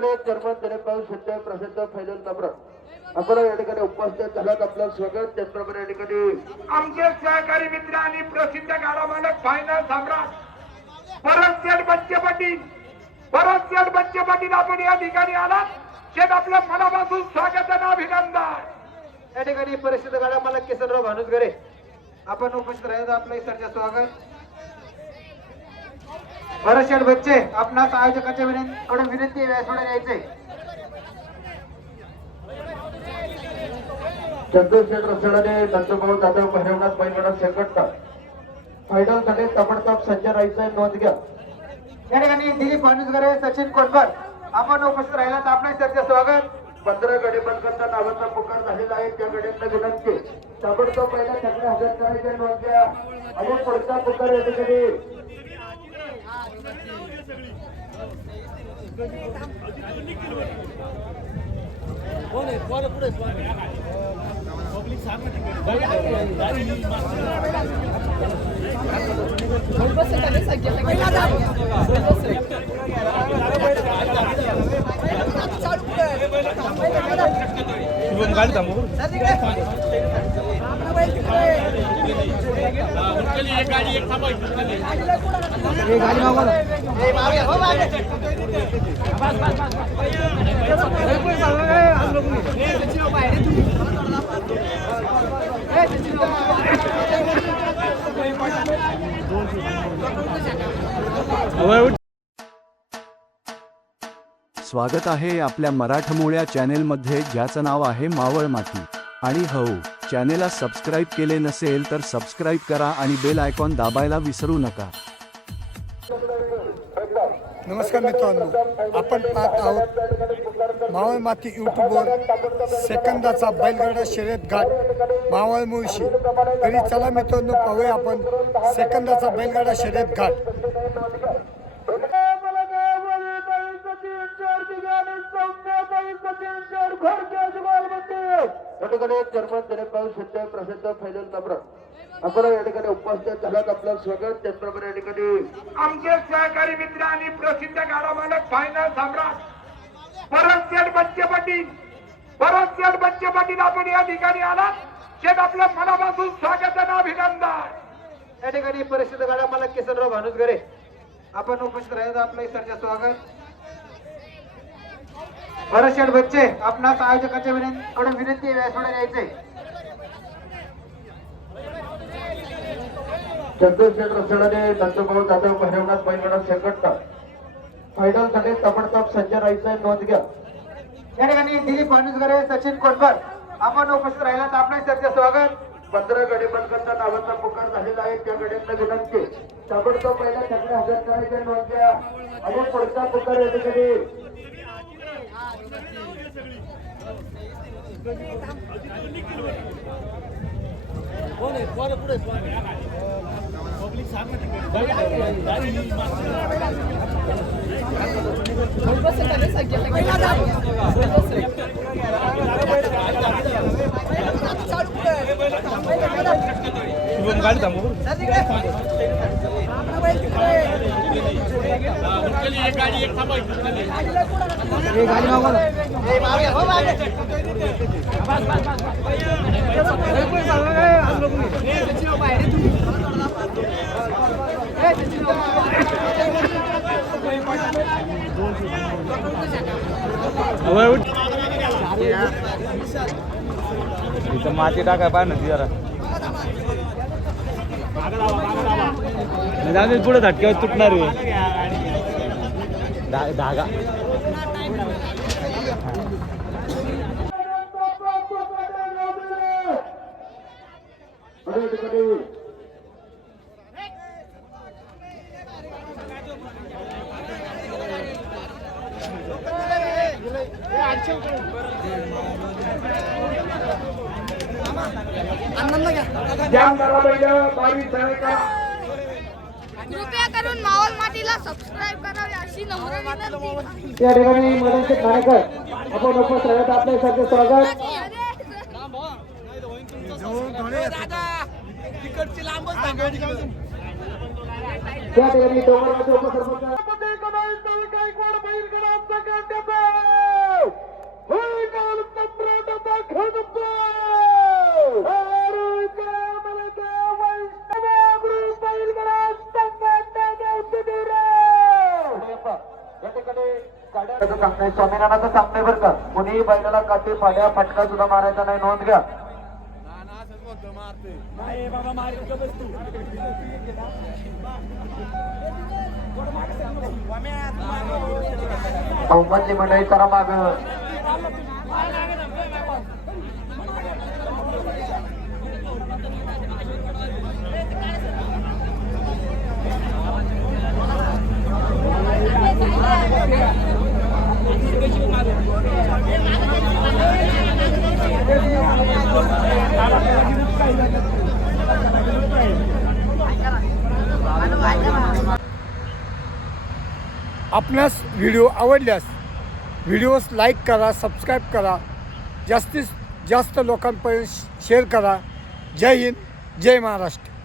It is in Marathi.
ठिकाणी जर्मन दिनेश सध्या प्रसिद्ध फैजल नम्रत आपण या ठिकाणी उपस्थित झालात. आपलं स्वागत. त्याचप्रमाणे या ठिकाणी आमचे सहकारी मित्र आणि प्रसिद्ध गाडा मालक फायनल सम्राट भरत बच्चे पाटील आपण या ठिकाणी आलात. शेत आपलं मनापासून स्वागत आणि अभिनंदन. या ठिकाणी परिस्थित गाडा मालक किसनराव भानुसगरे आपण उपस्थित राहत आपलं सरचे स्वागत. भरत बच्चे आपणास आयोजकांच्या विनंती व्यासपीठावर यायचे. चंद्रशेठ रसडाने नंदभाऊ जाधव भैरवनाथ बैलगाडा संघटना फायनल साठी ताबडतोब सज्ज राहायचंय. नोंद घ्या. या ठिकाणी दिलीप भानुसगरे सचिन कोटकर आपण उपस्थित राहिलात आपलं सरचे स्वागत. 15 गडी बंदकरचा नावाचा पुकार झालेला आहे. त्या गड्यांना विनंती ताबडतोब पहिल्या ठिकाणी हजर करायचे. नोंद घ्या. आणि पुढचा पुकार या ठिकाणी स्वागत आहे आपल्या मराठमोळ्या चॅनेलमध्ये, ज्याचं नाव आहे मावळ माती. आणि हो, चॅनेलला सबस्क्राईब केले नसेल तर सबस्क्राईब करा आणि बेल आयकॉन दाबायला विसरू नका. नमस्कार मित्रांनो, आपण पाहत आहोत मावळ माती यूट्यूबवर सेकंदाचा बैलगाडा शर्यत घाट मावळ मुळशी. तरी चला मित्रांनो, पाहूया आपण सेकंदाचा बैलगाडा शर्यत घाट. या ठिकाणी जर्मन दिनेश सध्या प्रसिद्ध फैजल नम्रत आपण या ठिकाणी उपस्थित झालात. आपलं स्वागत. त्याचप्रमाणे या ठिकाणी आमचे सहकारी मित्र आणि प्रसिद्ध गाडा मालक फायनल सम्राट भरत बच्चे पाटील आपण या ठिकाणी आलात. शेत आपलं मनापासून स्वागत आणि अभिनंदन. या ठिकाणी परिस्थित गाडा मालक किसनराव भानुसगरे आपण उपस्थित राहत आपलं सरचे स्वागत. भरत बच्चे आपणास आयोजकांच्या विनंती व्यासपीठावर यायचे. चंद्रशेठ रसडाने नंदभाऊ जाधव भैरवनाथ बैलगाडा संघटना फायनल साठी ताबडतोब सज्ज राहायचंय. नोंद घ्या. या ठिकाणी दिलीप भानुसगरे सचिन कोटकर आपण उपस्थित राहिलात आपलं सरचे स्वागत. 15 गडी बंदकरचा नावाचा पुकार झालेला आहे. त्या गड्यांना विनंती ताबडतोब पहिल्या ठिकाणी हजर करायचे. नोंद घ्या. आणि पुढचा पुकार या ठिकाणी इथं माती टाकाय पाहिजे ना ती जरा पुढे धटक्यावर तुटणार धागा. कृपया करून मावळ मातीला सबस्क्राईब करावे अशी नम्र विनंती. या ठिकाणी मदनचे नायकर आपण उपस्थित राहत आपलं सरचे स्वागत. त्या ठिकाणी डोंगरगावचे उपसरपंच स्वामीनाथाचं सामने बरं का, कोणीही बैलाला काठी फाड्या फटका सुद्धा मारायचा नाही, नोंद घ्या. बहुमतली मंडळी करा माग. आपणास व्हिडिओ आवडल्यास व्हिडिओस लाईक करा, सबस्क्राईब करा, जास्तीत जास्त लोकांपर्यंत शेअर करा. जय हिंद, जय महाराष्ट्र.